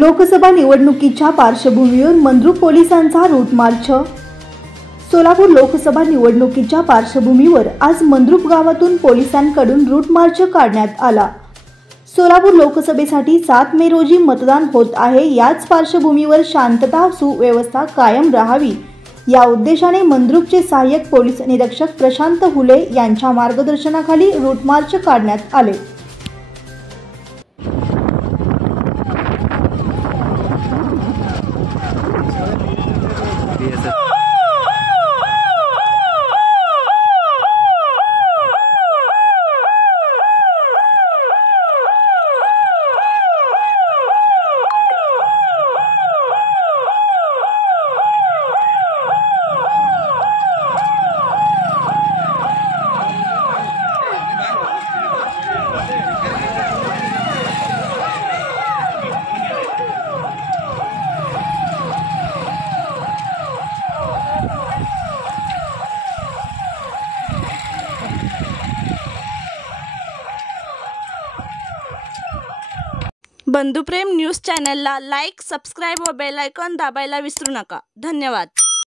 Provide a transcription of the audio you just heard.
लोकसभा निवडणुकीच्या पार्श्वभूमीवर मंद्रुप पोलिसांचा रूट मार्च। सोलापूर लोकसभा निवडणुकीच्या पार्श्वभूमीवर आज मंद्रुप गावातून पोलिसांकडून रूट मार्च काढण्यात आला। सोलापूर लोकसभेसाठी 7 मे रोजी मतदान होत आहे। याच पार्श्वभूमीवर शांतता सुव्यवस्था कायम राहावी या उद्देशाने मंद्रुपचे सहाय्यक पोलीस निरीक्षक प्रशांत हुले यांच्या मार्गदर्शनाखाली रूट मार्च काढण्यात आले। बंधुप्रेम न्यूज चॅनलला लाईक, सबस्क्राइब व बेल आयकॉन दाबायला विसरू नका। धन्यवाद।